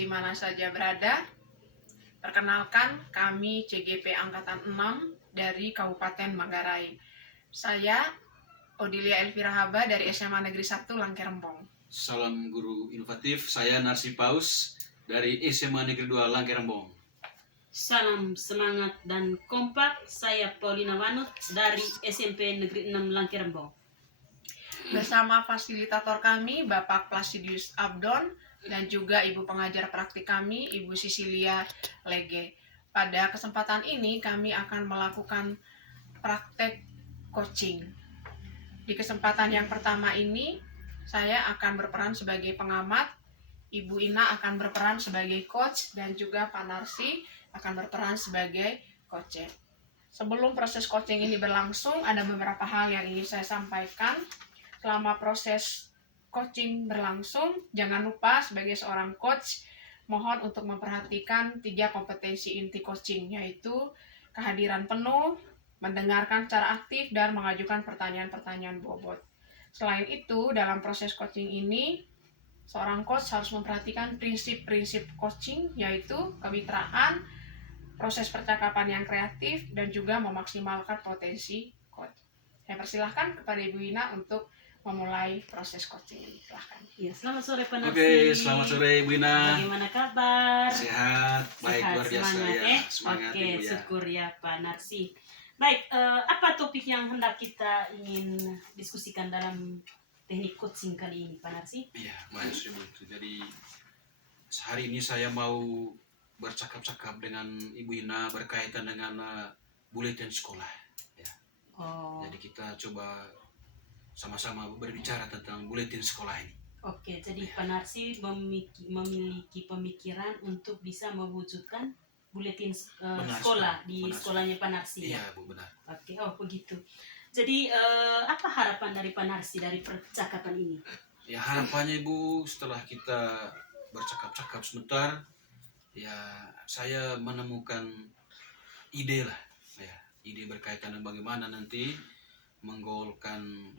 di mana saja berada. Perkenalkan, kami CGP Angkatan 6 dari Kabupaten Manggarai. Saya Odilia Elvira Haba dari SMA Negeri 1 Langkerembong. Salam guru inovatif, saya Narsi Paus dari SMA Negeri 2 Langkerembong. Salam semangat dan kompak, saya Paulina Wanut dari SMP Negeri 6 Langkerembong. Bersama fasilitator kami, Bapak Placidius Abdon, dan juga Ibu pengajar praktik kami, Ibu Sisilia Lege. Pada kesempatan ini, kami akan melakukan praktek coaching. Di kesempatan yang pertama ini, saya akan berperan sebagai pengamat, Ibu Ina akan berperan sebagai coach, dan juga Pak Narsi akan berperan sebagai coach. Sebelum proses coaching ini berlangsung, ada beberapa hal yang ingin saya sampaikan. Selama proses coaching berlangsung, jangan lupa sebagai seorang coach, mohon untuk memperhatikan 3 kompetensi inti coaching, yaitu kehadiran penuh, mendengarkan secara aktif, dan mengajukan pertanyaan-pertanyaan bobot. Selain itu, dalam proses coaching ini, seorang coach harus memperhatikan prinsip-prinsip coaching, yaitu kemitraan, proses percakapan yang kreatif, dan juga memaksimalkan potensi coach. Saya persilahkan kepada Ibu Ina untuk memulai proses coaching ini. Silahkan. Ya, selamat sore Pak Narsi. Oke, selamat sore Bu Ina. Bagaimana kabar? Sehat, baik, Sehat, luar biasa semangat, ya. Semangat, Oke, Ibu, ya. syukur ya Pak Narsi. Baik, apa topik yang hendak kita ingin diskusikan dalam teknik coaching kali ini Pak Narsi? Iya, baik Bu. Jadi hari ini saya mau bercakap-cakap dengan Ibu Ina berkaitan dengan buletin sekolah. Ya. Oh. Jadi kita coba sama-sama berbicara tentang buletin sekolah ini. Oke, jadi Pak Narsi memiliki pemikiran untuk bisa mewujudkan buletin sekolah di benar sekolahnya Pak Narsi. Iya, Bu, benar. Oke, oh begitu. Jadi apa harapan dari Pak Narsi dari percakapan ini? Ya, harapannya Ibu, setelah kita bercakap-cakap sebentar, ya saya menemukan ide lah, ya, ide berkaitan dengan bagaimana nanti menggolkan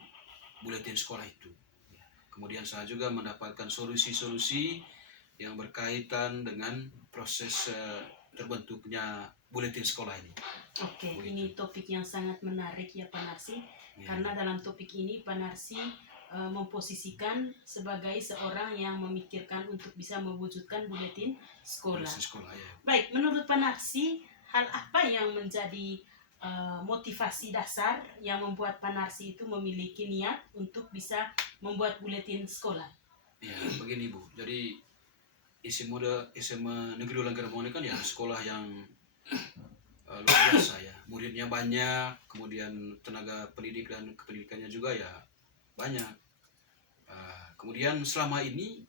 buletin sekolah itu. Ya. Kemudian saya juga mendapatkan solusi-solusi yang berkaitan dengan proses terbentuknya buletin sekolah ini. Oke, ini topik yang sangat menarik ya Pak Narsi, ya. Karena dalam topik ini Pak Narsi memposisikan sebagai seorang yang memikirkan untuk bisa mewujudkan buletin sekolah. Ya. Baik, menurut Pak Narsi, hal apa yang menjadi motivasi dasar yang membuat Pak Narsi itu memiliki niat untuk bisa membuat buletin sekolah? Ya, begini Bu, jadi SMA Negeri 2 Langkerembong ini kan ya sekolah yang luar biasa ya, muridnya banyak, kemudian tenaga pendidik dan kependidikannya juga ya banyak. Kemudian selama ini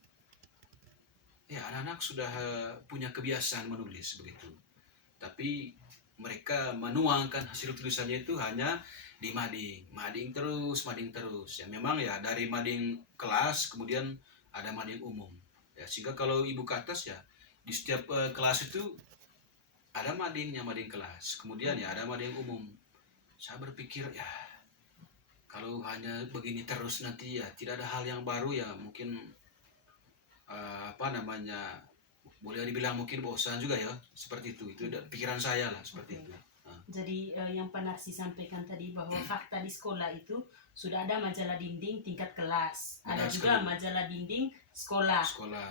ya anak-anak sudah punya kebiasaan menulis begitu, tapi mereka menuangkan hasil tulisannya itu hanya di mading terus ya. Memang ya dari mading kelas, kemudian ada mading umum ya, sehingga kalau Ibu ke atas ya di setiap kelas itu ada mading kelas, kemudian ya ada mading umum. Saya berpikir ya kalau hanya begini terus nanti ya tidak ada hal yang baru ya, mungkin boleh dibilang mungkin bosan juga ya, seperti itu pikiran saya lah seperti itu. Jadi yang Pak Narsi sampaikan tadi bahwa fakta di sekolah itu sudah ada majalah dinding tingkat kelas, ada juga majalah dinding sekolah.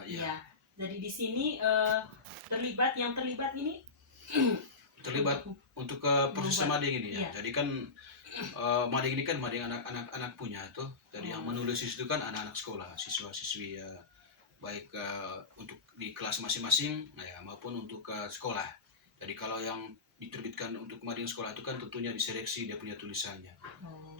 Ya. Jadi di sini terlibat ini terlibat untuk proses mading ini ya. Jadi kan mading ini kan mading anak punya tuh. Jadi yang menulis itu kan anak-anak sekolah, siswa-siswi ya, baik untuk di kelas masing-masing ya, maupun untuk sekolah. Jadi kalau yang diterbitkan untuk mading sekolah itu kan tentunya diseleksi dia punya tulisannya.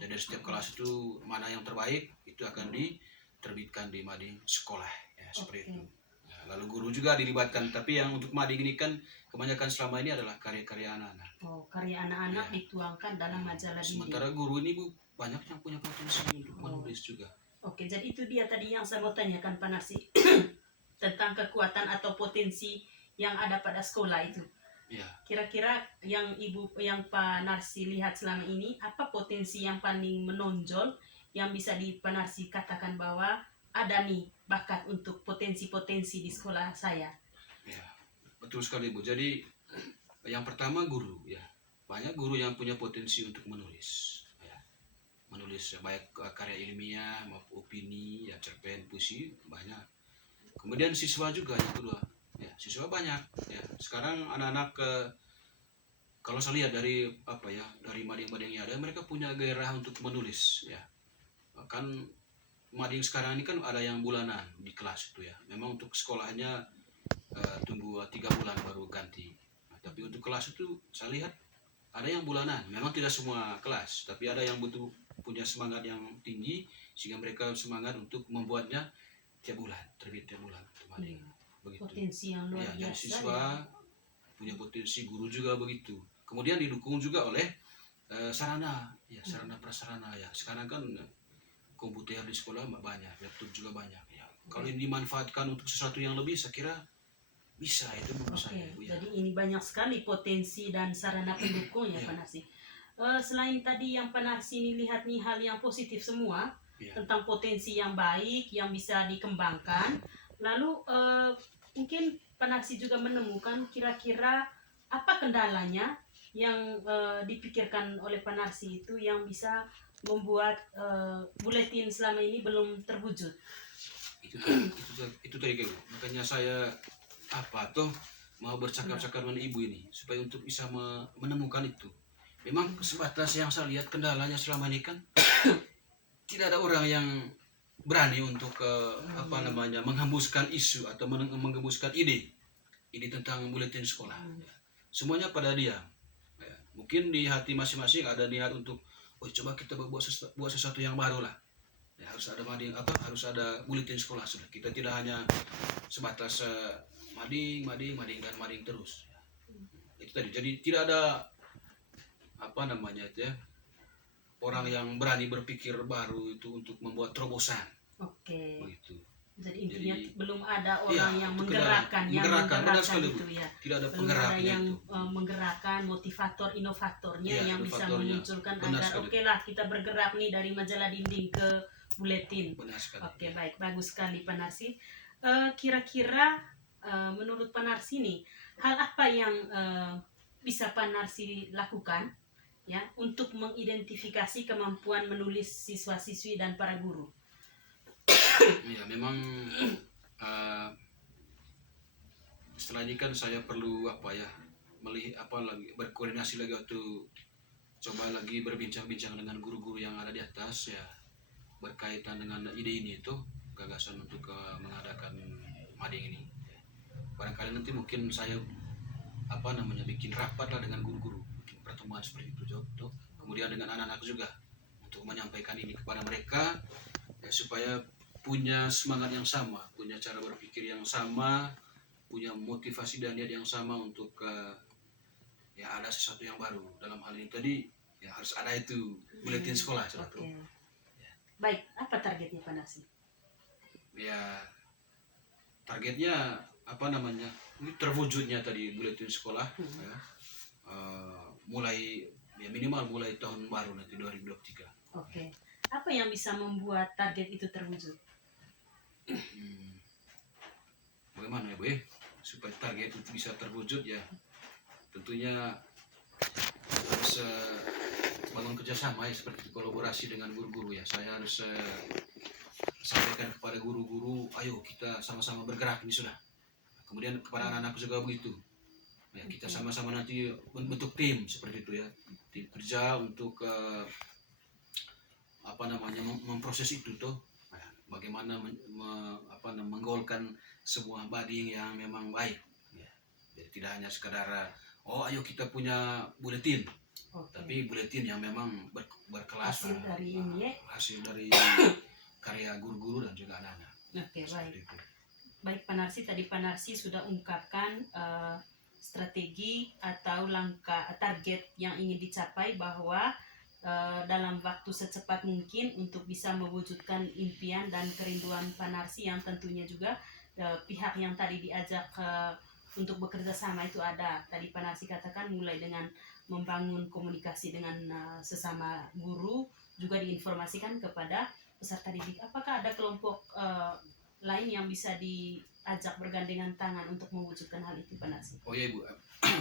Jadi dari setiap kelas itu mana yang terbaik itu akan diterbitkan di mading sekolah ya, seperti itu. Nah, lalu guru juga dilibatkan, tapi yang untuk mading ini kan kebanyakan selama ini adalah karya-karya anak-anak. Oh, karya anak-anak ya, dituangkan dalam majalah dinding. Sementara guru ini Bu banyak yang punya potensi untuk menulis juga. Oke, jadi itu dia tadi yang saya mau tanyakan Pak Narsi tentang kekuatan atau potensi yang ada pada sekolah itu. Ya. Kira-kira yang Pak Narsi lihat selama ini, apa potensi yang paling menonjol yang bisa Pak Narsi katakan bahwa ada nih bakat untuk potensi-potensi di sekolah saya? betul sekali Bu. Jadi yang pertama guru ya. Banyak guru yang punya potensi untuk menulis. Ya. Menulis baik karya ilmiah maupun opini, ya cerpen, puisi banyak. Kemudian siswa juga yang kedua. Ya, siswa banyak. Ya. Sekarang anak-anak kalau saya lihat dari dari mading-mading yang ada, mereka punya gairah untuk menulis ya. Bahkan mading sekarang ini kan ada yang bulanan di kelas itu ya. Memang untuk sekolahnya tunggu 3 bulan baru ganti. Nah, tapi untuk kelas itu saya lihat ada yang bulanan. Memang tidak semua kelas, tapi ada yang butuh punya semangat yang tinggi sehingga mereka semangat untuk membuatnya tiap bulan, terbit tiap bulan untuk mading. Begitu. Potensi yang luar Ya, biasa. jadi siswa punya potensi, guru juga begitu. Kemudian didukung juga oleh sarana, ya sarana prasarana ya. Sekarang kan komputer di sekolah banyak, laptop juga banyak. Ya. Kalau ini dimanfaatkan untuk sesuatu yang lebih, saya kira bisa itu menurut saya. Oke, Ya. jadi ini banyak sekali potensi dan sarana pendukung ya Iya. Pak Narsi. Selain tadi yang Pak Narsi ini lihat nih hal yang positif semua Ya. tentang potensi yang baik yang bisa dikembangkan, lalu mungkin Pak Narsi juga menemukan kira-kira apa kendalanya yang dipikirkan oleh Pak Narsi itu yang bisa membuat buletin selama ini belum terwujud. Itu tadi Kak. Makanya saya mau bercakap-cakap dengan ibu ini supaya untuk bisa menemukan itu. Memang sebatas yang saya lihat kendalanya selama ini kan tidak ada orang yang berani untuk menghembuskan isu atau menghembuskan ide tentang buletin sekolah. Semuanya pada diam. Ya, mungkin di hati masing-masing ada niat untuk coba kita buat sesuatu yang baru lah. Ya, harus ada harus ada buletin sekolah sudah. Kita tidak hanya sebatas mading terus. Ya. Itu tadi. Jadi tidak ada orang yang berani berpikir baru itu untuk membuat terobosan. Oke. Begitu. Jadi intinya belum ada orang Iya, yang itu menggerakkan benar sekali, Bu. itu ya. Tidak ada Belum ada penggeraknya yang itu. menggerakkan motivator inovatornya Iya, yang bisa inovatornya. memunculkan Benar agar sekali. oke lah kita bergerak nih dari majalah dinding ke buletin. Benar sekali. Oke, baik, bagus sekali Pak Narsi. Kira-kira menurut Pak Narsi nih, hal apa yang bisa Pak Narsi lakukan ya untuk mengidentifikasi kemampuan menulis siswa-siswi dan para guru? Ya, memang setelah ini kan saya perlu melihat berkoordinasi lagi waktu coba lagi berbincang-bincang dengan guru-guru yang ada di atas ya berkaitan dengan ide ini itu gagasan untuk mengadakan mading ini. Barangkali nanti mungkin saya bikin rapat lah dengan guru-guru, bikin pertemuan seperti itu tuh. Kemudian dengan anak-anak juga untuk menyampaikan ini kepada mereka ya, supaya punya semangat yang sama, punya cara berpikir yang sama, punya motivasi dan niat yang sama untuk ya ada sesuatu yang baru. Dalam hal ini tadi ya harus ada itu buletin sekolah sudah Oke. Baik, apa targetnya Pak Narsi? Ya targetnya ini terwujudnya tadi buletin sekolah ya, mulai ya minimal mulai tahun baru nanti 2023. Oke. Apa yang bisa membuat target itu terwujud? Bagaimana ya Bu ya? Supaya target itu bisa terwujud ya tentunya harus bangun kerjasama ya, seperti kolaborasi dengan guru-guru ya. Saya harus sampaikan kepada guru-guru, ayo kita sama-sama bergerak ini sudah. Kemudian kepada anak-anak juga begitu ya, kita sama-sama nanti bentuk tim seperti itu ya, tim kerja untuk memproses itu tuh ya, bagaimana menggolkan sebuah mading yang memang baik ya. Jadi tidak hanya sekadar ayo kita punya buletin, tapi buletin yang memang berkelas Hasil dari ini ya. hasil dari karya guru-guru dan juga anak-anak. Oke, baik. Itu. Baik Pak Narsi, tadi Pak Narsi sudah ungkapkan strategi atau langkah target yang ingin dicapai bahwa dalam waktu secepat mungkin untuk bisa mewujudkan impian dan kerinduan Pak Narsi yang tentunya juga pihak yang tadi diajak untuk bekerja sama itu ada. Tadi Pak Narsi katakan mulai dengan membangun komunikasi dengan sesama guru, juga diinformasikan kepada peserta didik. Apakah ada kelompok lain yang bisa ajak bergandengan tangan untuk mewujudkan hal itu, Pak Narsi? Oh ya Ibu,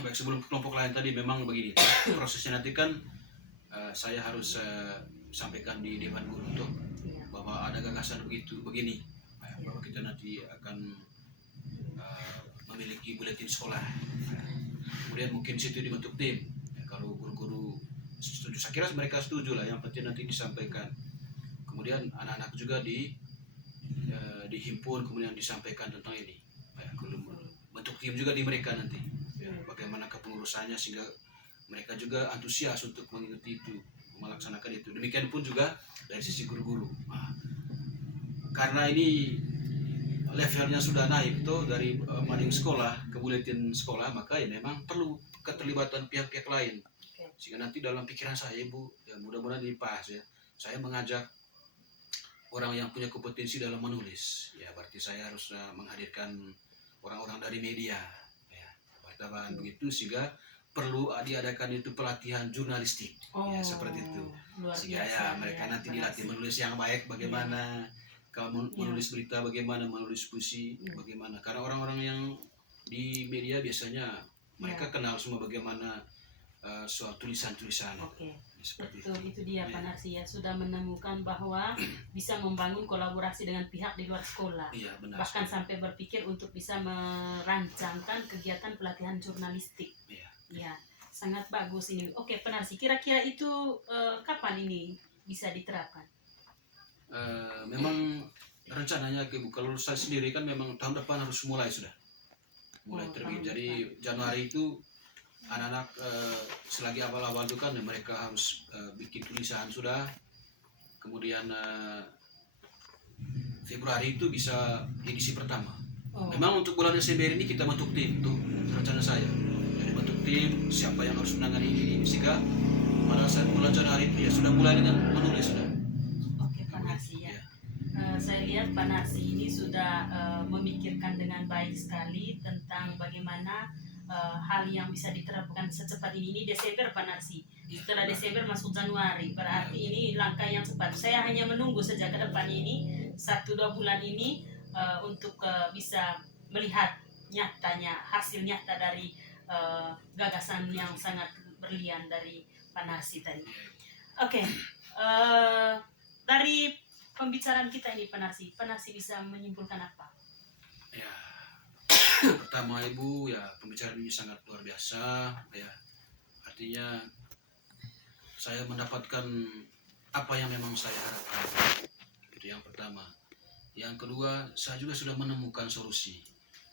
baik sebelum kelompok lain tadi memang begini, prosesnya nanti kan saya harus sampaikan di depan guru tuh Iya. bahwa ada gagasan begini, bahwa kita nanti akan memiliki buletin sekolah. Kemudian mungkin situ dibentuk tim. Ya, kalau guru-guru setuju, saya kira mereka setuju lah. Yang penting nanti disampaikan. Kemudian anak-anak juga dihimpun, kemudian disampaikan tentang ini. Ya, kalau bentuk tim juga di mereka nanti. Ya, bagaimana kepengurusannya sehingga mereka juga antusias untuk mengikuti itu, melaksanakan itu. Demikian pun juga dari sisi guru-guru. Nah, karena ini levelnya sudah naik tuh dari mading sekolah ke buletin sekolah, maka ya memang perlu keterlibatan pihak-pihak lain. Sehingga nanti dalam pikiran saya Ibu, ya mudah-mudahan ini pas ya, saya mengajak orang yang punya kompetensi dalam menulis. Ya berarti saya harus menghadirkan orang-orang dari media, ya wartawan begitu, sehingga perlu diadakan itu pelatihan jurnalistik, ya seperti itu. Sehingga ya mereka nanti dilatih menulis yang baik bagaimana, kalau menulis berita bagaimana, menulis puisi bagaimana. Karena orang-orang yang di media biasanya mereka kenal semua bagaimana soal tulisan-tulisan. Seperti itu dia Pak Narsi ya, sudah menemukan bahwa bisa membangun kolaborasi dengan pihak di luar sekolah. Iya, benar. Bahkan sampai berpikir untuk bisa merancangkan kegiatan pelatihan jurnalistik. Ya, sangat bagus ini. Oke, Pak Narsi, kira-kira itu kapan ini bisa diterapkan? Memang rencananya Ibu, kalau saya sendiri kan memang tahun depan harus mulai terbit. Jadi Januari itu anak-anak selagi awal-awal itu kan mereka harus bikin tulisan sudah. Kemudian Februari itu bisa edisi pertama. Memang untuk bulan Desember ini kita bentuk tim tuh rencana saya. Jadi bentuk tim siapa yang harus menangani ini sehingga pada saat bulan Januari itu ya sudah mulai dengan menulis sudah. Saya lihat Pak Narsi ini sudah memikirkan dengan baik sekali tentang bagaimana hal yang bisa diterapkan secepat ini. Ini Desember Pak Narsi, setelah Desember masuk Januari, berarti ini langkah yang cepat. Saya hanya menunggu sejak ke depan ini 1-2 bulan ini untuk bisa melihat nyatanya, hasil nyata dari gagasan yang sangat berlian dari Pak Narsi tadi. Oke, dari pembicaraan kita ini Pak Narsi bisa menyimpulkan apa? Ya, pertama Ibu, ya pembicaraan ini sangat luar biasa, ya artinya saya mendapatkan apa yang memang saya harapkan. Itu yang pertama. Yang kedua, saya juga sudah menemukan solusi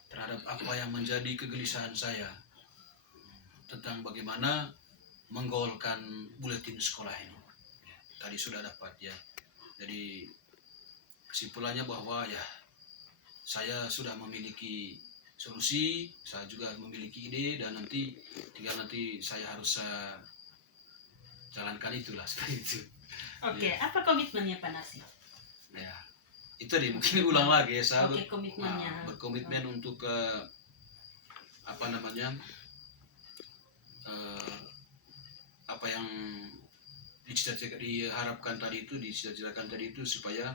terhadap apa yang menjadi kegelisahan saya tentang bagaimana menggolkan buletin sekolah ini. Ya, tadi sudah dapat ya. Jadi kesimpulannya bahwa ya saya sudah memiliki solusi, saya juga memiliki ide, dan tinggal nanti saya harus jalankan itulah seperti itu. Oke, apa komitmennya Pak Narsi? Ya, itu tadi mungkin ulang lagi ya, saya komitmennya. Berkomitmen untuk apa yang diharapkan tadi itu, dicita-citakan tadi itu, supaya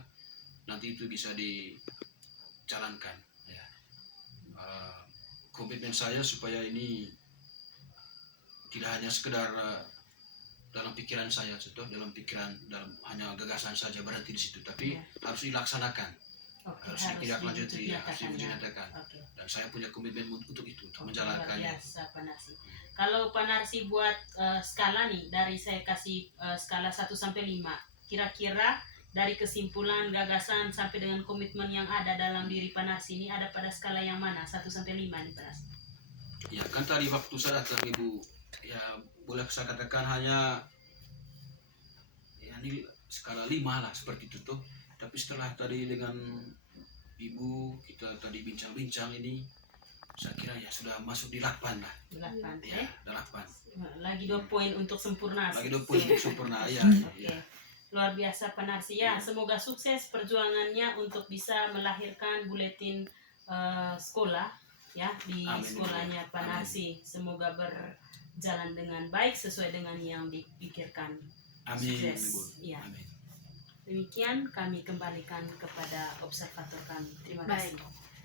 nanti itu bisa dijalankan. Ya. Komitmen saya supaya ini tidak hanya sekedar dalam pikiran saya, dalam hanya gagasan saja berhenti di situ, tapi harus dilaksanakan, harus ditindaklanjuti, harus dinyatakan. Dan saya punya komitmen untuk itu, untuk menjalankannya. Luar biasa Pak Narsi. Kalau Pak Narsi buat skala nih, dari saya kasih skala 1-5, kira-kira dari kesimpulan, gagasan sampai dengan komitmen yang ada dalam diri Pak Narsi ini ada pada skala yang mana? 1-5 nih Pak Narsi. Ya kan tadi waktu saya datang Ibu, ya boleh saya katakan hanya ya ini skala 5 lah seperti itu tuh. Tapi setelah tadi dengan Ibu kita tadi bincang-bincang ini, saya kira ya sudah masuk di 8 lah. 8 ya. 8. Lagi 2 poin untuk sempurna. Lagi 2 poin untuk sempurna ya. Oke. Luar biasa Pak Narsi ya. Semoga sukses perjuangannya untuk bisa melahirkan buletin sekolah ya di sekolahnya Pak Narsi. Semoga berjalan dengan baik sesuai dengan yang dipikirkan. Amin. Sukses. Ya. Demikian kami kembalikan kepada observator kami. Terima kasih.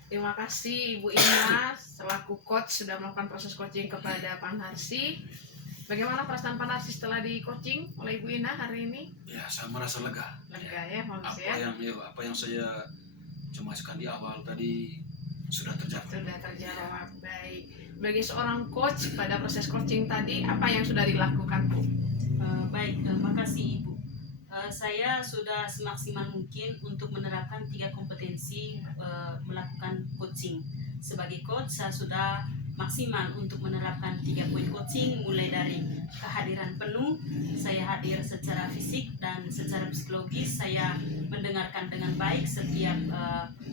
Terima kasih Ibu Ina selaku coach sudah melakukan proses coaching kepada Pak Narsi. Bagaimana perasaan Pak Narsi setelah di coaching oleh Ibu Ina hari ini? Ya, saya merasa lega. Lega ya, bagus ya. Apa yang saya cemaskan di awal tadi sudah terjawab. Sudah terjawab. Baik. Bagi seorang coach pada proses coaching tadi, apa yang sudah dilakukan, Bu? Baik, makasih Ibu. Saya sudah semaksimal mungkin untuk menerapkan 3 kompetensi melakukan coaching. Sebagai coach, saya sudah maksimal untuk menerapkan 3 poin coaching, mulai dari kehadiran penuh, saya hadir secara fisik dan secara psikologis, saya mendengarkan dengan baik setiap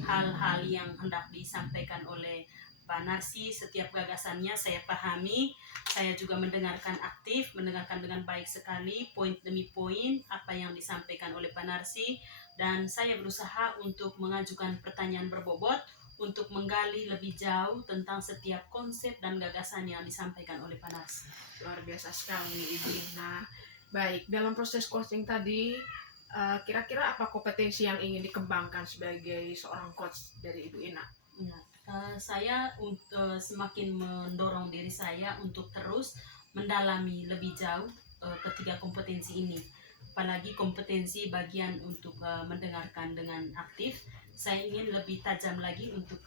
hal-hal yang hendak disampaikan oleh Pak Narsi, setiap gagasannya saya pahami, saya juga mendengarkan aktif, mendengarkan dengan baik sekali, poin demi poin, apa yang disampaikan oleh Pak Narsi, dan saya berusaha untuk mengajukan pertanyaan berbobot, untuk menggali lebih jauh tentang setiap konsep dan gagasan yang disampaikan oleh Pak Narsi. Luar biasa sekali Ibu Ina. Baik, dalam proses coaching tadi, kira-kira apa kompetensi yang ingin dikembangkan sebagai seorang coach dari Ibu Ina? Ya. Saya semakin mendorong diri saya untuk terus mendalami lebih jauh ketiga kompetensi ini, apalagi kompetensi bagian untuk mendengarkan dengan aktif. Saya ingin lebih tajam lagi untuk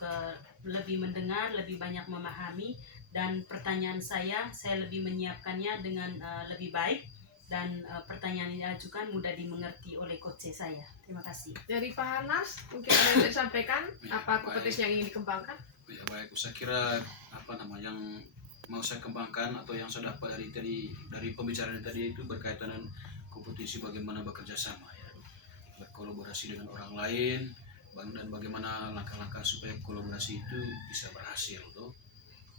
lebih mendengar, lebih banyak memahami, dan pertanyaan saya lebih menyiapkannya dengan lebih baik, dan pertanyaan yang diajukan mudah dimengerti oleh coach saya. Terima kasih. Dari Pak Hanas, mungkin ada yang disampaikan apa kompetensi yang ingin dikembangkan? Ya, baik, saya kira yang mau saya kembangkan atau yang saya dapat dari pembicaraan tadi itu berkaitan dengan kompetensi bagaimana bekerja sama ya, berkolaborasi dengan orang lain, dan bagaimana langkah-langkah supaya kolaborasi itu bisa berhasil tuh.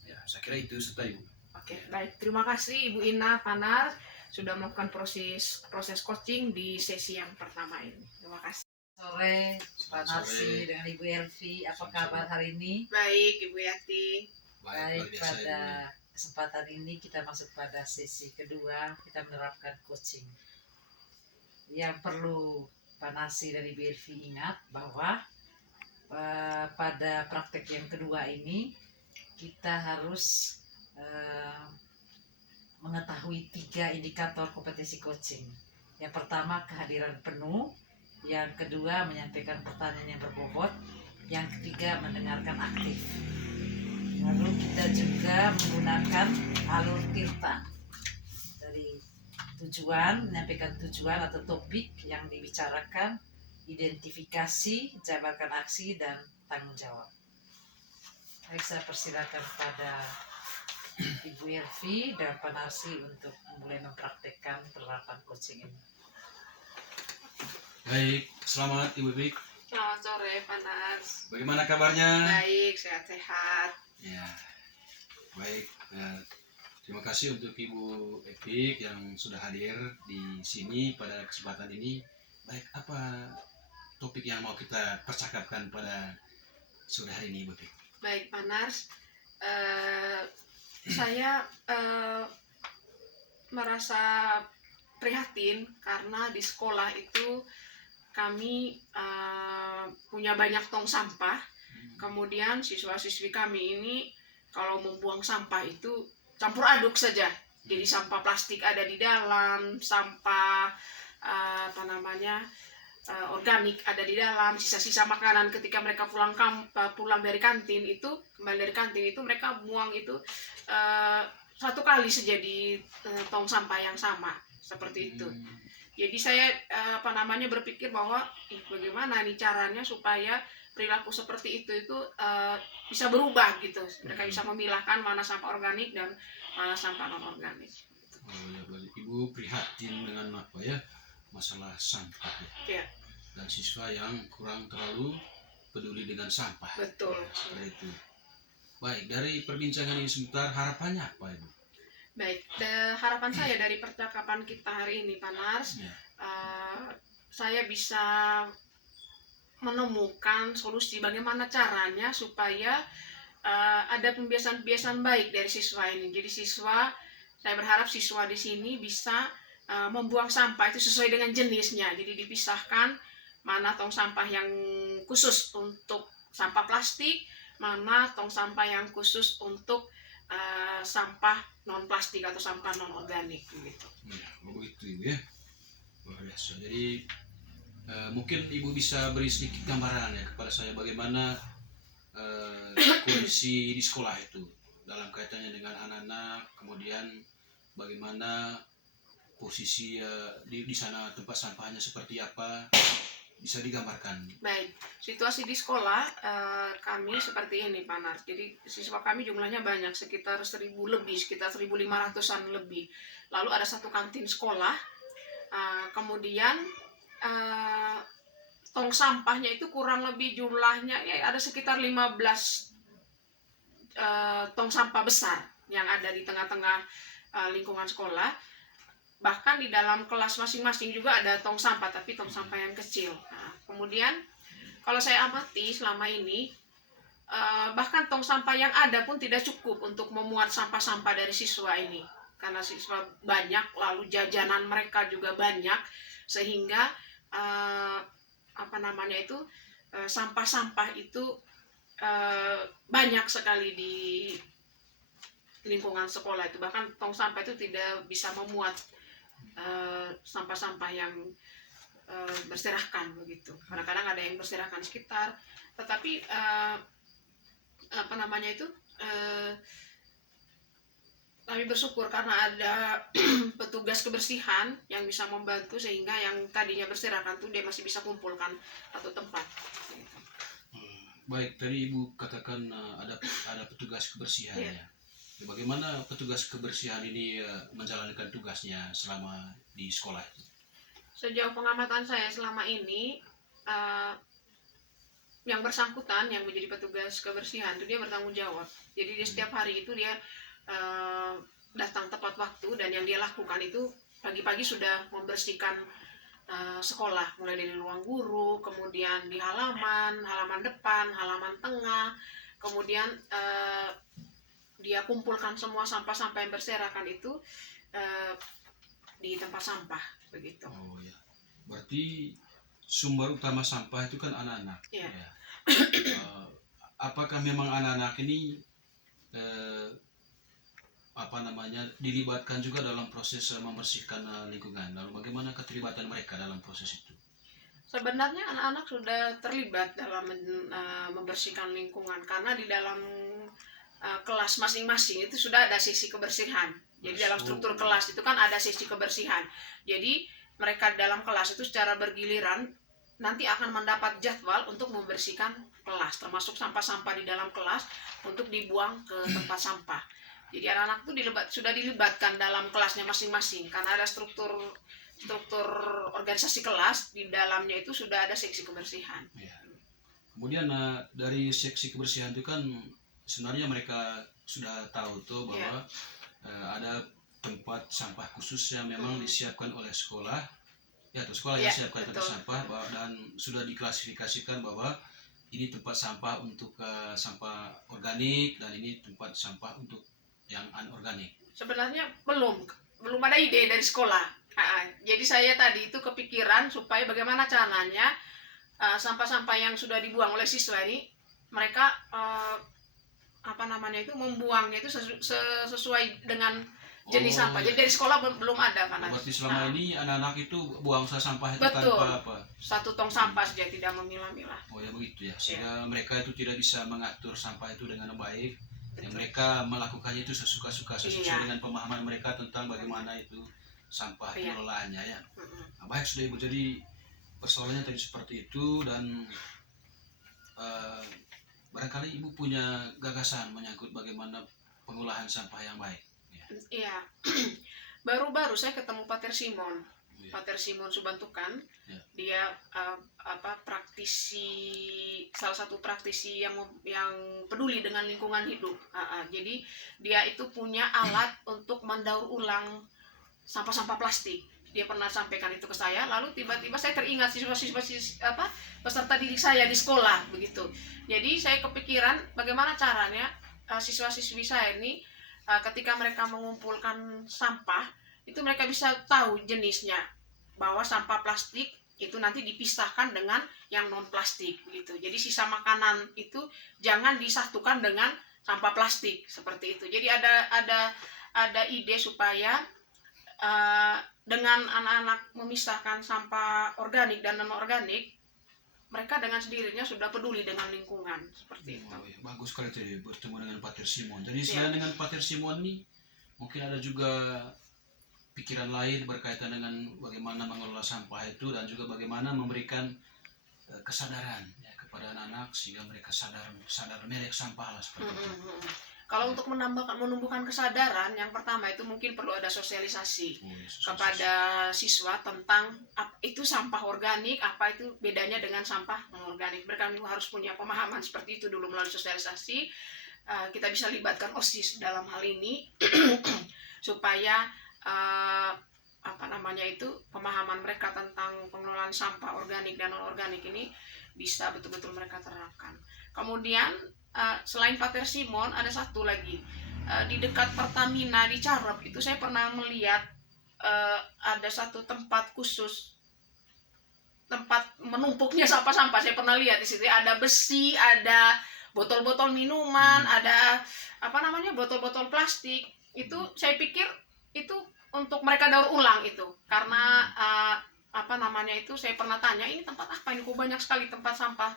Ya, saya kira itu serta Ibu. Oke, baik. Terima kasih Ibu Ina Panar sudah melakukan proses coaching di sesi yang pertama ini. Terima kasih. Sore Pak Sore. Narsi dengan Ibu Elvi, apa kabar hari ini? Baik, Ibu Yati. Baik, luar biasa, pada Ibu. kesempatan ini kita masuk pada sesi kedua, kita menerapkan coaching. Yang perlu Pak Narsi dan Ibu Elvi ingat bahwa pada praktek yang kedua ini kita harus mengetahui 3 indikator kompetensi coaching. Yang pertama, kehadiran penuh. Yang kedua, menyampaikan pertanyaan yang berbobot. Yang ketiga, mendengarkan aktif. Lalu kita juga menggunakan alur tirta dari tujuan, menyampaikan tujuan atau topik yang dibicarakan, identifikasi, jabarkan aksi, dan tanggung jawab. Baik, saya persilakan pada Ibu Elvi dan Pak Narsi untuk mulai mempraktekkan penerapan coaching ini. Baik, selamat Ibu Bik. Selamat sore, Pak Nas. Bagaimana kabarnya? Baik, sehat-sehat. Ya, baik. Terima kasih untuk Ibu Epik yang sudah hadir di sini pada kesempatan ini. Baik, apa topik yang mau kita percakapkan pada sore hari ini, Ibu Epik? Baik, Pak Nas. Saya merasa prihatin karena di sekolah itu kami punya banyak tong sampah. Kemudian siswa-siswi kami ini kalau membuang sampah itu campur aduk saja. Jadi sampah plastik ada di dalam, sampah organik ada di dalam, sisa-sisa makanan ketika mereka pulang dari kantin itu, kembali dari kantin itu mereka buang itu satu kali saja di tong sampah yang sama seperti itu. Jadi saya berpikir bahwa bagaimana nih caranya supaya perilaku seperti itu bisa berubah gitu. Mereka bisa memilahkan mana sampah organik dan mana sampah non organik. Oh ya, Ibu prihatin dengan masalah sampah ya. Ya, Dan siswa yang kurang terlalu peduli dengan sampah. betul. Seperti itu. Baik, dari perbincangan ini sebentar harapannya apa Ibu? Baik, harapan saya dari percakapan kita hari ini, Pak Nars, Ya. saya bisa menemukan solusi bagaimana caranya supaya ada pembiasaan-pembiasaan baik dari siswa ini. Jadi saya berharap siswa di sini bisa membuang sampah itu sesuai dengan jenisnya. Jadi dipisahkan mana tong sampah yang khusus untuk sampah plastik, mana tong sampah yang khusus untuk sampah non plastik atau sampah non organik gitu. Ya, begitu Ibu ya. Luar biasa. Jadi mungkin Ibu bisa beri sedikit gambaran ya kepada saya bagaimana kondisi di sekolah itu dalam kaitannya dengan anak-anak, kemudian bagaimana posisi di sana tempat sampahnya seperti apa, bisa digambarkan. Baik, situasi di sekolah kami seperti ini Pak Nars. Jadi siswa kami jumlahnya banyak, sekitar 1.000 lebih, sekitar 1.500-an lebih. Lalu ada satu kantin sekolah, kemudian tong sampahnya itu kurang lebih jumlahnya ya ada sekitar 15 tong sampah besar yang ada di tengah-tengah lingkungan sekolah. Bahkan di dalam kelas masing-masing juga ada tong sampah, tapi tong sampah yang kecil. Nah, kemudian kalau saya amati selama ini, bahkan tong sampah yang ada pun tidak cukup untuk memuat sampah-sampah dari siswa ini. Karena siswa banyak, lalu jajanan mereka juga banyak, sehingga sampah-sampah itu banyak sekali di lingkungan sekolah itu. Bahkan tong sampah itu tidak bisa memuat sampah-sampah yang berserakan begitu. Kadang-kadang ada yang berserakan sekitar, tetapi kami bersyukur karena ada petugas kebersihan yang bisa membantu sehingga yang tadinya berserakan tuh dia masih bisa kumpulkan satu tempat. Gitu. Baik, tadi Ibu katakan ada petugas kebersihan ya. Bagaimana petugas kebersihan ini menjalankan tugasnya selama di sekolah? Sejauh pengamatan saya selama ini, yang bersangkutan yang menjadi petugas kebersihan itu dia bertanggung jawab. Jadi dia setiap hari itu dia datang tepat waktu, dan yang dia lakukan itu pagi-pagi sudah membersihkan sekolah, mulai dari ruang guru, kemudian di halaman depan, halaman tengah, kemudian dia kumpulkan semua sampah-sampah yang berserakan itu di tempat sampah begitu. Oh ya, berarti sumber utama sampah itu kan anak-anak. Ya. Ya. Apakah memang anak-anak ini dilibatkan juga dalam proses membersihkan lingkungan? Lalu bagaimana keterlibatan mereka dalam proses itu? Sebenarnya anak-anak sudah terlibat dalam membersihkan lingkungan, karena di dalam kelas masing-masing itu sudah ada sesi kebersihan. Jadi dalam struktur kelas itu kan ada sesi kebersihan. Jadi mereka dalam kelas itu secara bergiliran nanti akan mendapat jadwal untuk membersihkan kelas, termasuk sampah-sampah di dalam kelas untuk dibuang ke tempat sampah. Jadi anak-anak itu sudah dilibatkan dalam kelasnya masing-masing, karena ada struktur organisasi kelas, di dalamnya itu sudah ada seksi kebersihan. Ya. Kemudian dari seksi kebersihan itu kan sebenarnya mereka sudah tahu tuh bahwa ada tempat sampah khusus yang memang disiapkan oleh sekolah. Ya, tuh sekolah yang siapkan tempat sampah dan sudah diklasifikasikan bahwa ini tempat sampah untuk sampah organik dan ini tempat sampah untuk yang anorganik. Sebenarnya belum ada ide dari sekolah. Jadi saya tadi itu kepikiran supaya bagaimana caranya sampah-sampah yang sudah dibuang oleh siswa ini mereka membuangnya itu sesuai dengan jenis sampah. Jadi dari sekolah belum ada kan. Berarti selama ini anak-anak itu buang sampah itu betul, tanpa apa? Satu tong sampah saja, tidak memilah-milah. Oh ya begitu ya. Sehingga mereka itu tidak bisa mengatur sampah itu dengan baik. Yang mereka melakukannya itu sesuka-suka sesuai dengan pemahaman mereka tentang bagaimana itu sampah pengelolaannya ya. Nah, baik sudah Ibu, jadi persoalannya tadi seperti itu, dan barangkali Ibu punya gagasan menyangkut bagaimana pengolahan sampah yang baik. Iya. Baru-baru saya ketemu Pater Simon. Pater Simon Subantukan. Dia salah satu praktisi yang peduli dengan lingkungan hidup. Jadi dia itu punya alat untuk mendaur ulang sampah-sampah plastik. Dia pernah sampaikan itu ke saya, lalu tiba-tiba saya teringat siswa-siswa peserta didik saya di sekolah begitu. Jadi saya kepikiran bagaimana caranya siswa-siswi saya ini ketika mereka mengumpulkan sampah itu mereka bisa tahu jenisnya, bahwa sampah plastik itu nanti dipisahkan dengan yang non plastik gitu. Jadi sisa makanan itu jangan disatukan dengan sampah plastik seperti itu. Jadi ada ide supaya dengan anak-anak memisahkan sampah organik dan non organik, mereka dengan sendirinya sudah peduli dengan lingkungan seperti itu. Oh, ya. Bagus sekali tadi bertemu dengan Pater Simon. Jadi Iya. selain dengan Pater Simon nih, mungkin ada juga pikiran lain berkaitan dengan bagaimana mengelola sampah itu dan juga bagaimana memberikan kesadaran ya, kepada anak-anak sehingga mereka sadar merek sampah lah seperti itu. Kalau untuk menumbuhkan kesadaran, yang pertama itu mungkin perlu ada sosialisasi Oh, ya, kepada siswa tentang itu sampah organik, apa itu bedanya dengan sampah non organik. Mereka harus punya pemahaman seperti itu dulu melalui sosialisasi. Kita bisa libatkan OSIS dalam hal ini supaya pemahaman mereka tentang pengelolaan sampah organik dan non organik ini bisa betul-betul mereka terapkan. Kemudian selain Pater Simon ada satu lagi di dekat Pertamina di Carep itu saya pernah melihat ada satu tempat khusus, tempat menumpuknya sampah-sampah. Saya pernah lihat di situ ada besi, ada botol-botol minuman, ada botol-botol plastik. Itu saya pikir itu untuk mereka daur ulang itu, karena itu saya pernah tanya, ini tempat apa ini, kok banyak sekali tempat sampah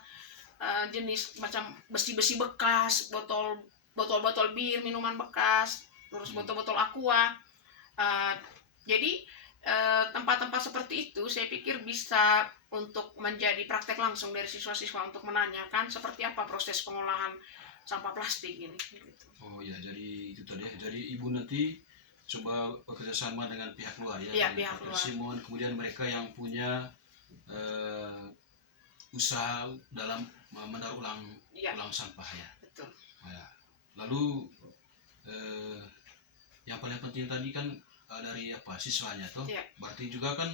jenis macam besi-besi bekas, botol-botol bir, minuman bekas, terus botol-botol aqua. Jadi tempat-tempat seperti itu saya pikir bisa untuk menjadi praktek langsung dari siswa-siswa untuk menanyakan seperti apa proses pengolahan sampah plastik ini. Oh ya, jadi itu tadi. Jadi ibu nanti coba bekerja sama dengan pihak luar ya, Iya, dengan pihak Pater luar. Simon, kemudian mereka yang punya usaha dalam mendaur ulang Iya, sampah ya. betul. Ya. Lalu yang paling penting tadi kan dari siswanya tuh. Iya. Berarti juga kan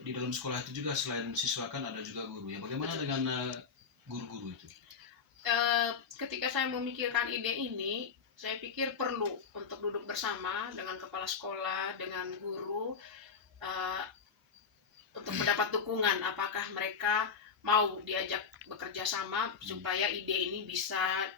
di dalam sekolah itu juga selain siswa kan ada juga guru ya. Bagaimana Betul. dengan guru-guru itu? Ketika saya memikirkan ide ini, saya pikir perlu untuk duduk bersama dengan kepala sekolah, dengan guru, untuk mendapat dukungan apakah mereka mau diajak bekerja sama supaya ide ini bisa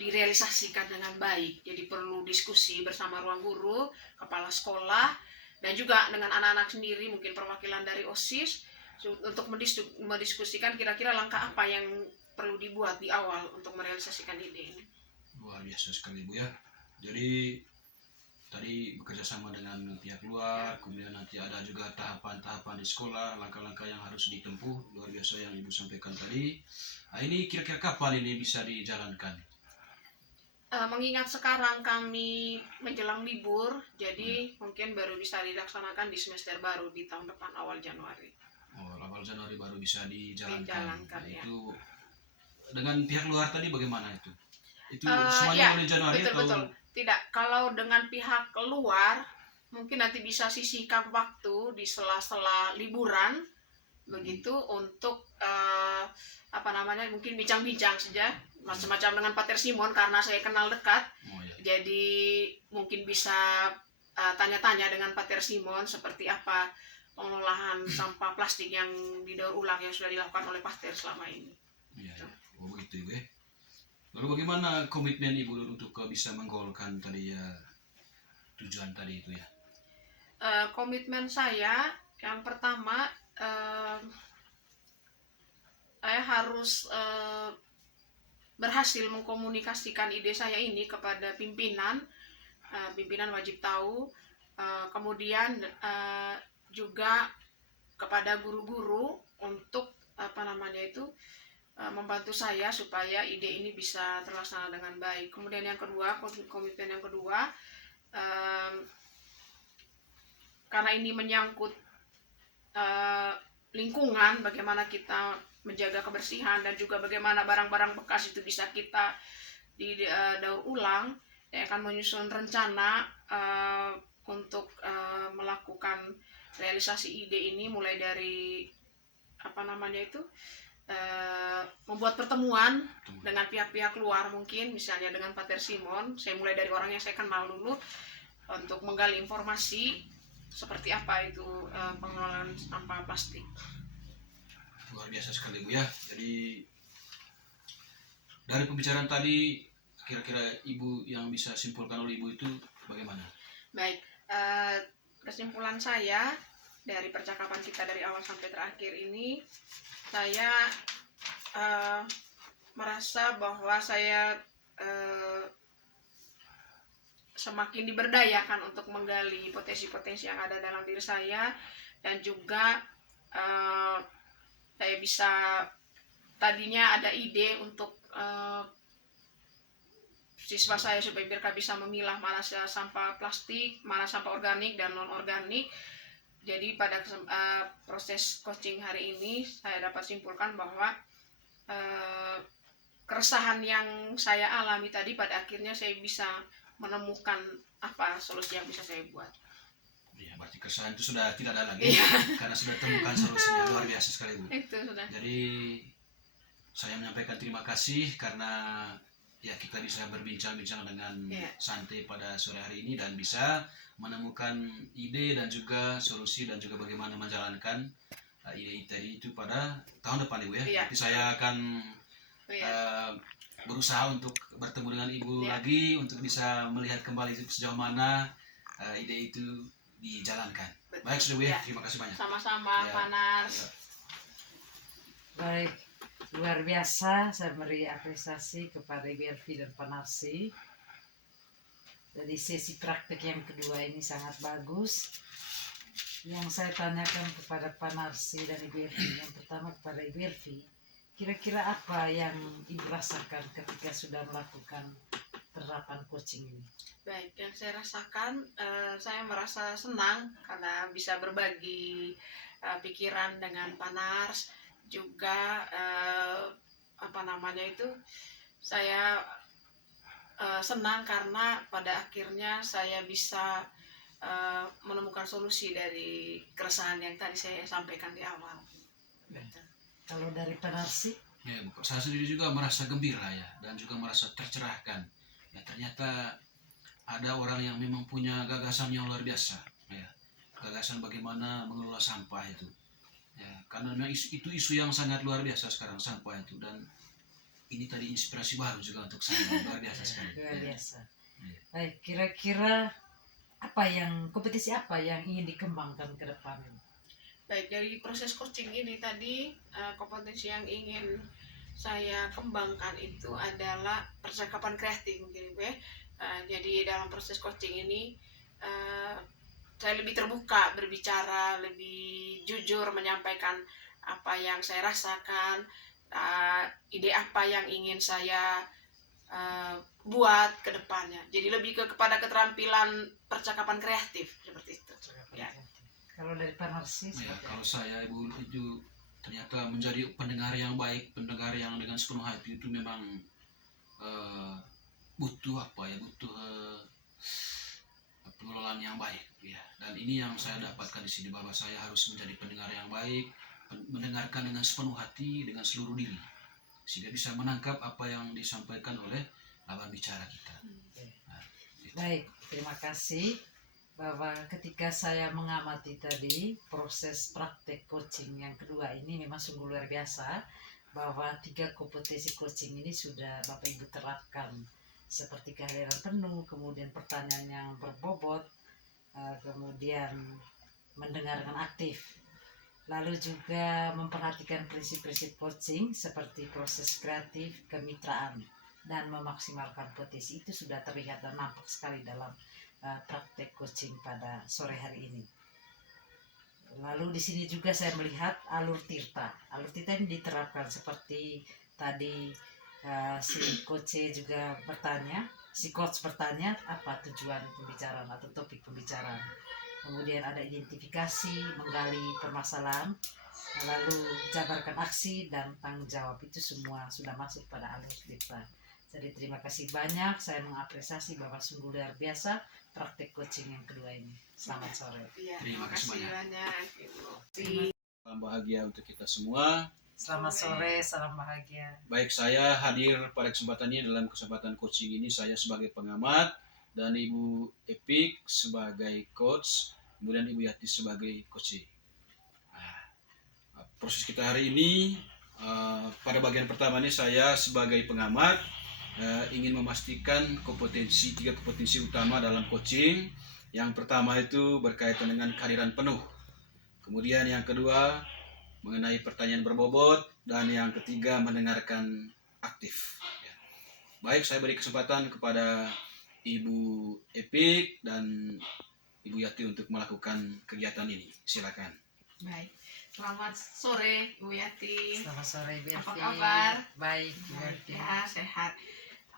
direalisasikan dengan baik. Jadi perlu diskusi bersama ruang guru, kepala sekolah, dan juga dengan anak-anak sendiri, mungkin perwakilan dari OSIS, untuk mendiskusikan kira-kira langkah apa yang perlu dibuat di awal untuk merealisasikan ide ini. Luar biasa sekali Bu ya. Jadi tadi bekerja sama dengan pihak luar, kemudian nanti ada juga tahapan-tahapan di sekolah, langkah-langkah yang harus ditempuh, luar biasa yang Ibu sampaikan tadi. Nah, ini kira-kira kapan ini bisa dijalankan? Mengingat sekarang kami menjelang libur, jadi mungkin baru bisa dilaksanakan di semester baru di tahun depan awal Januari. Oh, awal Januari baru bisa dijalankan. Dijalankan, Nah, ya. itu dengan pihak luar tadi bagaimana itu? Itu Ya, semuanya mulai Januari betul. Tidak, kalau dengan pihak luar mungkin nanti bisa sisihkan waktu di sela-sela liburan begitu untuk mungkin bincang-bincang saja macam-macam dengan Pater Simon karena saya kenal dekat. Oh, ya. Jadi mungkin bisa tanya-tanya dengan Pater Simon seperti apa pengolahan sampah plastik yang didaur ulang yang sudah dilakukan oleh Pater selama ini. Ya. Oh, begitu Ibu ya. Lalu bagaimana komitmen Ibu untuk bisa menggolkan tadi ya tujuan tadi itu ya? Komitmen saya yang pertama, saya harus berhasil mengkomunikasikan ide saya ini kepada pimpinan. Pimpinan wajib tahu, kemudian juga kepada guru-guru untuk membantu saya supaya ide ini bisa terlaksana dengan baik. Kemudian yang kedua, komitmen yang kedua, karena ini menyangkut lingkungan, bagaimana kita menjaga kebersihan dan juga bagaimana barang-barang bekas itu bisa kita daur ulang. Saya akan menyusun rencana untuk melakukan realisasi ide ini, mulai dari membuat pertemuan dengan pihak-pihak luar, mungkin misalnya dengan Pater Simon. Saya mulai dari orang yang saya kenal dulu untuk menggali informasi seperti apa itu pengelolaan sampah plastik. Luar biasa sekali Bu ya. Jadi dari pembicaraan tadi, kira-kira Ibu yang bisa simpulkan oleh Ibu itu bagaimana? Baik, kesimpulan saya dari percakapan kita dari awal sampai terakhir ini, saya merasa bahwa saya semakin diberdayakan untuk menggali potensi-potensi yang ada dalam diri saya, dan juga saya bisa, tadinya ada ide untuk siswa saya supaya mereka bisa memilah mana sampah plastik, mana sampah organik dan non organik. Jadi pada proses coaching hari ini saya dapat simpulkan bahwa keresahan yang saya alami tadi pada akhirnya saya bisa menemukan apa solusi yang bisa saya buat. Ya, berarti keresahan itu sudah tidak ada lagi karena sudah temukan solusinya. Luar biasa sekali Bu. Itu sudah. Jadi saya menyampaikan terima kasih karena ya kita bisa berbincang-bincang dengan santai pada sore hari ini dan bisa menemukan ide dan juga solusi dan juga bagaimana menjalankan ide tadi itu pada tahun depan Ibu ya. Nanti saya akan berusaha untuk bertemu dengan Ibu lagi untuk bisa melihat kembali sejauh mana ide itu dijalankan. Betul. Baik sudah Bu ya. Terima kasih banyak. Sama-sama Panas. Baik, luar biasa. Saya beri apresiasi kepada Ibu Elvi dan Panarsi. Jadi sesi praktek yang kedua ini sangat bagus. Yang saya tanyakan kepada Panarsi dan Ibu Elvi, yang pertama kepada Ibu Elvi, kira-kira apa yang Ibu rasakan ketika sudah melakukan penerapan coaching ini? Baik, yang saya rasakan, saya merasa senang karena bisa berbagi pikiran dengan Panars. Juga saya senang karena pada akhirnya saya bisa menemukan solusi dari keresahan yang tadi saya sampaikan di awal. Kalau dari Panarsi? Ya, saya sendiri juga merasa gembira ya dan juga merasa tercerahkan. Ya, ternyata ada orang yang memang punya gagasan yang luar biasa. Ya, gagasan bagaimana mengelola sampah itu. Ya, karena memang itu isu yang sangat luar biasa sekarang sampah itu, dan ini tadi inspirasi baru juga untuk saya. Luar biasa sekali. Luar biasa. Baik, kira-kira kompetisi apa yang ingin dikembangkan ke depan? Baik, dari proses coaching ini tadi, kompetensi yang ingin saya kembangkan itu adalah percakapan kreatif mungkin ya. Jadi dalam proses coaching ini saya lebih terbuka berbicara, lebih jujur menyampaikan apa yang saya rasakan, ide apa yang ingin saya buat ke depannya. Jadi lebih kepada keterampilan percakapan kreatif seperti itu. Ya. Kalau dari Panarsi? Ya, kalau saya Ibu itu ternyata menjadi pendengar yang baik, pendengar yang dengan sepenuh hati itu memang butuh pengelolaan yang baik ya. Dan ini yang saya dapatkan di sini, bahwa saya harus menjadi pendengar yang baik, mendengarkan dengan sepenuh hati, dengan seluruh diri, sehingga bisa menangkap apa yang disampaikan oleh lawan bicara kita. Baik, terima kasih. Bahwa ketika saya mengamati tadi proses praktek coaching yang kedua ini memang sungguh luar biasa, bahwa 3 kompetensi coaching ini sudah Bapak Ibu terapkan, seperti kehadiran penuh, kemudian pertanyaan yang berbobot, kemudian mendengarkan aktif, lalu juga memperhatikan prinsip-prinsip coaching seperti proses kreatif, kemitraan, dan memaksimalkan potensi. Itu sudah terlihat dan nampak sekali dalam praktek coaching pada sore hari ini. Lalu di sini juga saya melihat alur tirta. Alur tirta ini diterapkan seperti tadi si coach juga bertanya, si coach bertanya apa tujuan pembicaraan atau topik pembicaraan. Kemudian ada identifikasi, menggali permasalahan, lalu jabarkan aksi dan tanggung jawab. Itu semua sudah masuk pada alur tirta. Jadi terima kasih banyak, saya mengapresiasi bahwa sungguh luar biasa praktek coaching yang kedua ini. Selamat sore. Ya, Terima kasih banyak. Ibu. Salam bahagia untuk kita semua. Selamat sore, salam bahagia. Baik, saya hadir pada kesempatan ini dalam kesempatan coaching ini, saya sebagai pengamat dan Ibu Epik sebagai coach kemudian Ibu Yati sebagai coaching. Proses kita hari ini, pada bagian pertama ini saya sebagai pengamat ingin memastikan tiga kompetensi utama dalam coaching. Yang pertama itu berkaitan dengan kehadiran penuh. Kemudian yang kedua mengenai pertanyaan berbobot, dan yang ketiga mendengarkan aktif. Ya. Baik, saya beri kesempatan kepada Ibu Epik dan Ibu Yati untuk melakukan kegiatan ini. Silakan. Baik. Selamat sore Ibu Yati. Selamat sore, Berti. Apa kabar? Baik, Baik, Berti. ya, sehat.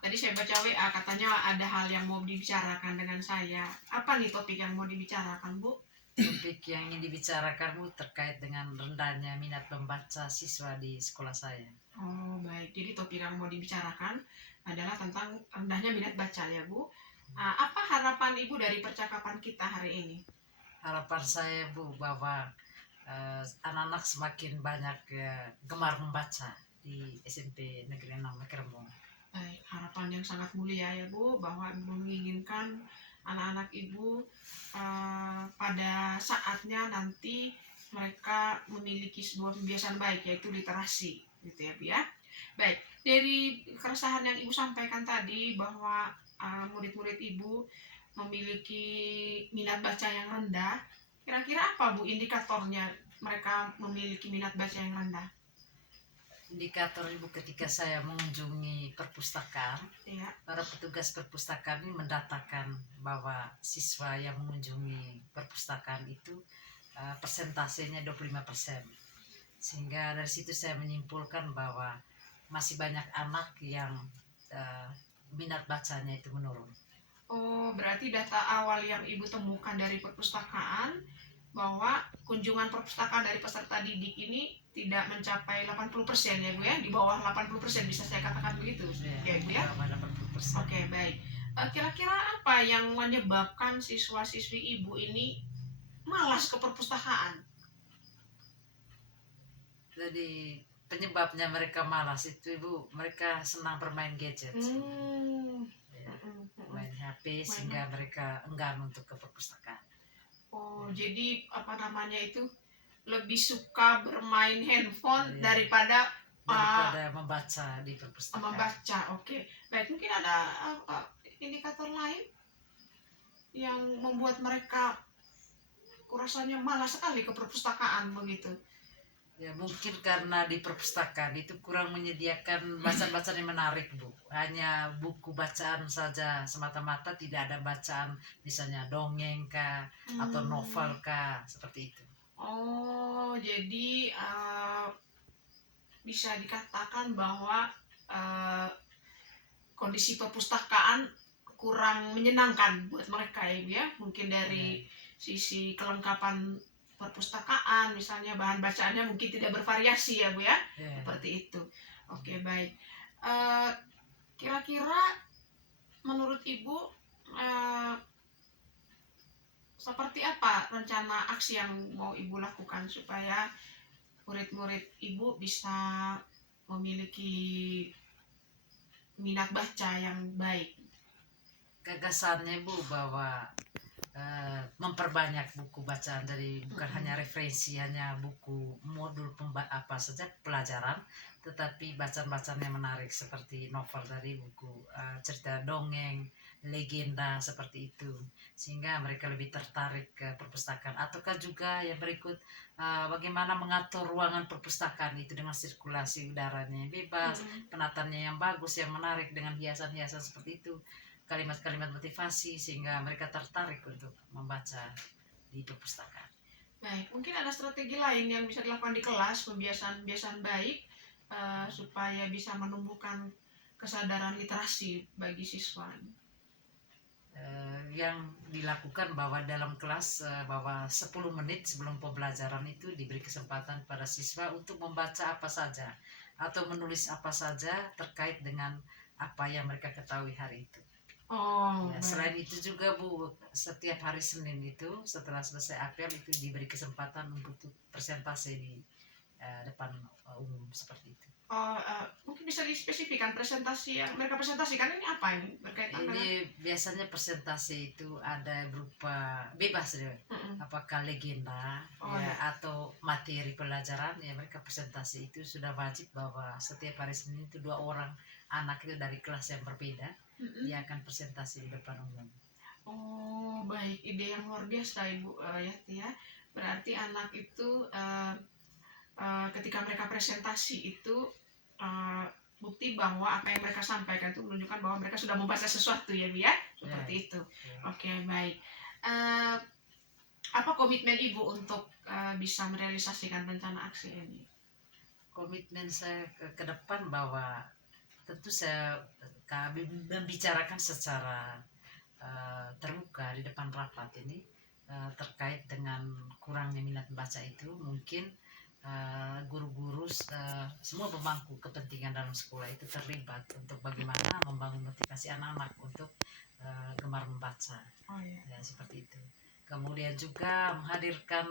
Tadi saya baca WA, katanya ada hal yang mau dibicarakan dengan saya. Apa nih topik yang mau dibicarakan, Bu? Topik yang ingin dibicarakan Bu terkait dengan rendahnya minat membaca siswa di sekolah saya. Oh, baik. Jadi topik yang mau dibicarakan adalah tentang rendahnya minat baca ya, Bu. Apa harapan Ibu dari percakapan kita hari ini? Harapan saya Bu bahwa anak-anak semakin banyak gemar membaca di SMP Negeri 6 Kerembong. Baik, harapan yang sangat mulia ya Bu, bahwa Ibu menginginkan anak-anak Ibu pada saatnya nanti mereka memiliki sebuah kebiasaan baik, yaitu literasi, gitu ya Bu ya. Baik, dari keresahan yang Ibu sampaikan tadi bahwa murid-murid Ibu memiliki minat baca yang rendah, kira-kira apa Bu indikatornya mereka memiliki minat baca yang rendah? Indikator Ibu ketika saya mengunjungi perpustakaan, Ya. para petugas perpustakaan ini mendatakan bahwa siswa yang mengunjungi perpustakaan itu persentasenya 25%. Sehingga dari situ saya menyimpulkan bahwa masih banyak anak yang minat bacanya itu menurun. Oh, berarti data awal yang Ibu temukan dari perpustakaan bahwa kunjungan perpustakaan dari peserta didik ini tidak mencapai 80% ya Bu ya, di bawah 80% bisa saya katakan begitu ya Bu ya. 80%. Oke, baik. Kira-kira apa yang menyebabkan siswa-siswi Ibu ini malas ke perpustakaan? Jadi penyebabnya mereka malas itu Ibu, mereka senang bermain gadget. Ya, main HP sehingga mereka enggan untuk ke perpustakaan. Oh, jadi apa namanya itu lebih suka bermain handphone daripada membaca di perpustakaan. membaca. Oke. Baik, mungkin ada indikator lain yang membuat mereka rasanya malas sekali ke perpustakaan begitu. Ya mungkin karena di perpustakaan itu kurang menyediakan bacaan-bacaan yang menarik Bu. Hanya buku bacaan saja semata-mata, tidak ada bacaan misalnya dongeng kah atau novel kah, seperti itu. Oh, jadi bisa dikatakan bahwa kondisi perpustakaan kurang menyenangkan buat mereka ya, mungkin dari sisi kelengkapan perpustakaan, misalnya bahan bacaannya mungkin tidak bervariasi ya Bu ya, seperti itu. Oke, baik. Kira-kira menurut Ibu seperti apa rencana aksi yang mau Ibu lakukan supaya murid-murid Ibu bisa memiliki minat baca yang baik? Gagasannya Bu bahwa memperbanyak buku bacaan, dari bukan hanya referensi, hanya buku modul apa saja pelajaran, tetapi bacaan-bacaan yang menarik seperti novel, dari buku cerita dongeng, legenda, seperti itu, sehingga mereka lebih tertarik ke perpustakaan. Ataukah juga yang berikut, bagaimana mengatur ruangan perpustakaan itu dengan sirkulasi udaranya yang bebas, penataannya yang bagus, yang menarik dengan hiasan-hiasan seperti itu, kalimat-kalimat motivasi, sehingga mereka tertarik untuk membaca di perpustakaan. Baik, mungkin ada strategi lain yang bisa dilakukan di kelas, pembiasaan baik supaya bisa menumbuhkan kesadaran literasi bagi siswa. Yang dilakukan bahwa dalam kelas, bahwa 10 menit sebelum pembelajaran itu diberi kesempatan pada siswa untuk membaca apa saja atau menulis apa saja terkait dengan apa yang mereka ketahui hari itu. Selain itu juga Bu, setiap hari Senin itu setelah selesai apel itu diberi kesempatan untuk presentasi di depan umum seperti itu. Mungkin bisa dispesifikan presentasi yang mereka presentasikan ini apa ini berkaitan dengan Ini biasanya presentasi itu ada berupa bebas deh, Mm-mm. apakah legenda Oh, ya, ya. atau materi pelajaran ya, mereka presentasi itu sudah wajib bahwa setiap hari Senin itu 2 orang anak itu dari kelas yang berbeda Mm-mm. dia akan presentasi di depan umum. Oh, baik, ide yang luar biasa Ibu Yati ya. Berarti anak itu ketika mereka presentasi itu bukti bahwa apa yang mereka sampaikan itu menunjukkan bahwa mereka sudah membaca sesuatu ya Bu ya, seperti itu. Oke, baik. Apa komitmen Ibu untuk bisa merealisasikan rencana aksi ini? Komitmen saya ke depan bahwa tentu saya kami membicarakan secara terbuka di depan rapat ini terkait dengan kurangnya minat baca itu. Mungkin guru-guru semua pemangku kepentingan dalam sekolah itu terlibat untuk bagaimana membangun motivasi anak-anak untuk gemar membaca. Oh iya. Ya, seperti itu. Kemudian juga menghadirkan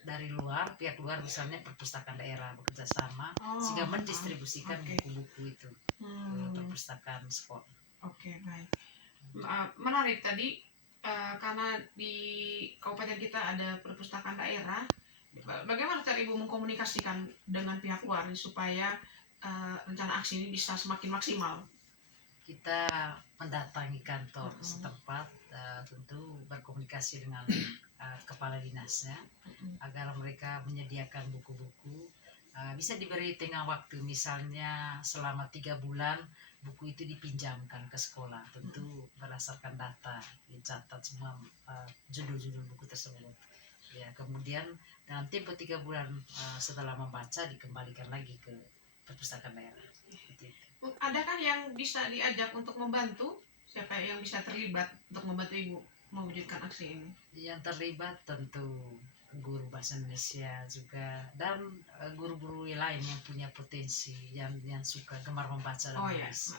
dari luar, pihak luar misalnya perpustakaan daerah bekerja sama sehingga mendistribusikan oke. buku-buku itu ke Hmm, perpustakaan sekolah. Oke, baik. Menarik tadi karena di kabupaten kita ada perpustakaan daerah. Bagaimana cara Ibu mengkomunikasikan dengan pihak luar supaya rencana aksi ini bisa semakin maksimal? Kita mendatangi kantor Mm-mm. setempat, tentu berkomunikasi dengan kepala dinasnya agar mereka menyediakan buku-buku. Bisa diberi tengah waktu, misalnya selama 3 bulan buku itu dipinjamkan ke sekolah, tentu berdasarkan data dicatat semua judul-judul buku tersebut. Ya, kemudian dalam tempo 3 bulan setelah membaca dikembalikan lagi ke perpustakaan daerah. Seperti itu. Adakah yang bisa diajak untuk membantu? Siapa yang bisa terlibat untuk membantu Ibu mewujudkan aksi ini? Yang terlibat tentu guru bahasa Indonesia juga, dan guru-guru lain yang punya potensi, yang suka gemar membaca dan Oh ya, menulis.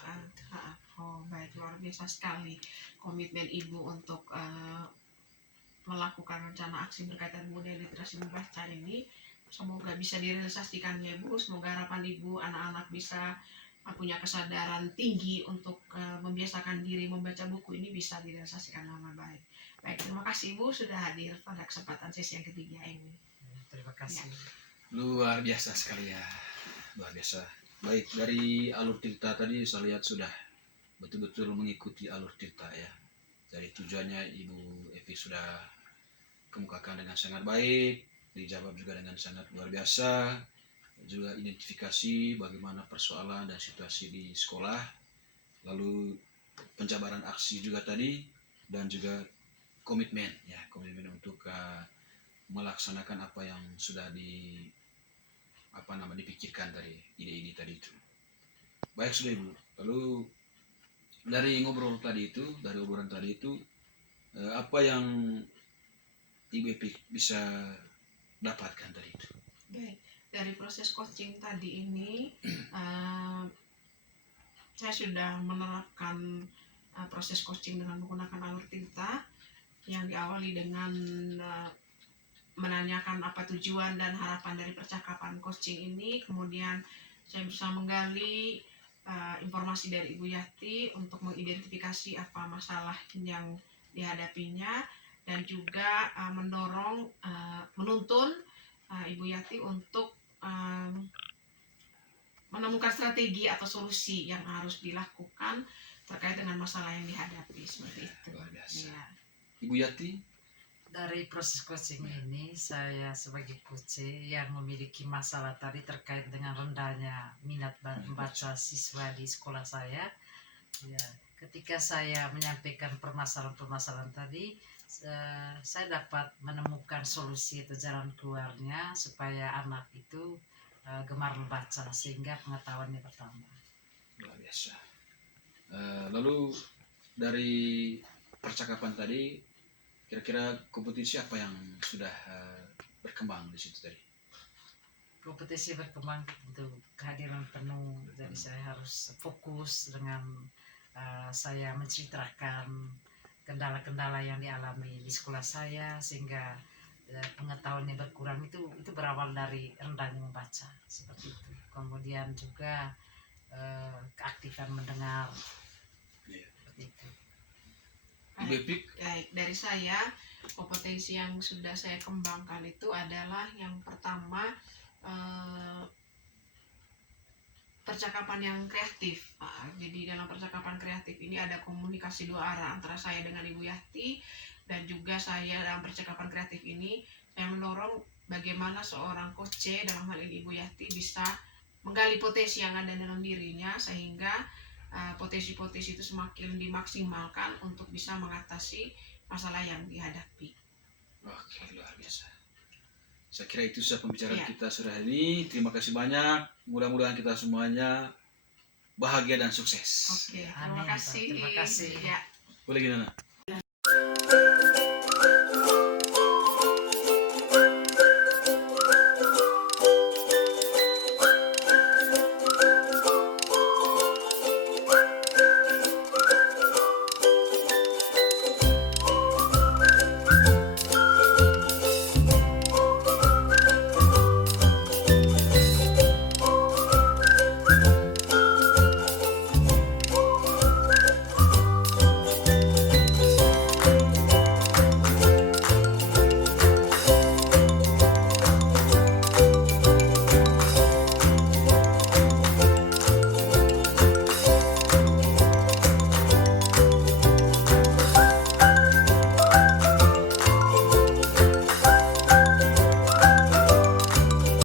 oh baik, luar biasa sekali komitmen Ibu untuk melakukan rencana aksi berkaitan budaya literasi membaca ini. Semoga bisa direalisasikan ya Bu. Semoga harapan Ibu anak-anak bisa punya kesadaran tinggi untuk membiasakan diri membaca buku ini bisa direalisasikan dengan baik. Baik, terima kasih Ibu sudah hadir pada kesempatan sesi yang ketiga ini. Terima kasih. Luar biasa sekali ya, luar biasa. Baik, dari alur cerita tadi saya lihat sudah betul-betul mengikuti alur cerita ya. Dari tujuannya Ibu Evi sudah kemukakan dengan sangat baik, dijawab juga dengan sangat luar biasa, juga identifikasi bagaimana persoalan dan situasi di sekolah, lalu penjabaran aksi juga tadi, dan juga komitmen untuk melaksanakan apa yang sudah dipikirkan dari ide-ide tadi itu. Baik sudah Ibu. Lalu dari obrolan tadi itu apa yang Ibu bisa dapatkan dari itu? Baik, dari proses coaching tadi ini saya sudah menerapkan proses coaching dengan menggunakan alur cerita yang diawali dengan menanyakan apa tujuan dan harapan dari percakapan coaching ini. Kemudian saya berusaha menggali informasi dari Ibu Yati untuk mengidentifikasi apa masalah yang dihadapinya, dan juga menuntun Ibu Yati untuk menemukan strategi atau solusi yang harus dilakukan terkait dengan masalah yang dihadapi, seperti itu. Luar biasa. Ya. Ibu Yati? Dari proses coaching ini, saya sebagai coach yang memiliki masalah tadi terkait dengan rendahnya minat membaca siswa di sekolah saya. Ya, ketika saya menyampaikan permasalahan-permasalahan tadi, saya dapat menemukan solusi atau jalan keluarnya supaya anak itu gemar membaca sehingga pengetahuannya bertambah. Luar biasa. Lalu dari percakapan tadi, kira-kira kompetisi apa yang sudah berkembang di situ tadi? Kompetisi berkembang tentu kehadiran penuh, jadi saya harus fokus dengan saya menceritakan kendala-kendala yang dialami di sekolah saya, sehingga pengetahuannya berkurang itu berawal dari rendahnya membaca seperti itu. Kemudian juga keaktifan mendengar Iya. seperti itu. Ibu Epik, Baik, dari saya kompetensi yang sudah saya kembangkan itu adalah yang pertama percakapan yang kreatif. Jadi dalam percakapan kreatif ini ada komunikasi dua arah antara saya dengan Ibu Yati, dan juga saya dalam percakapan kreatif ini saya mendorong bagaimana seorang coach dalam hal ini Ibu Yati bisa menggali potensi yang ada dalam dirinya sehingga potensi-potensi itu semakin dimaksimalkan untuk bisa mengatasi masalah yang dihadapi. oke, luar biasa. Saya kira itu saja pembicaraan Iya. kita sore hari ini. Terima kasih banyak. Mudah-mudahan kita semuanya bahagia dan sukses. Oke, Amin, terima Pak. kasih. Terima kasih. Ya. Boleh gimana?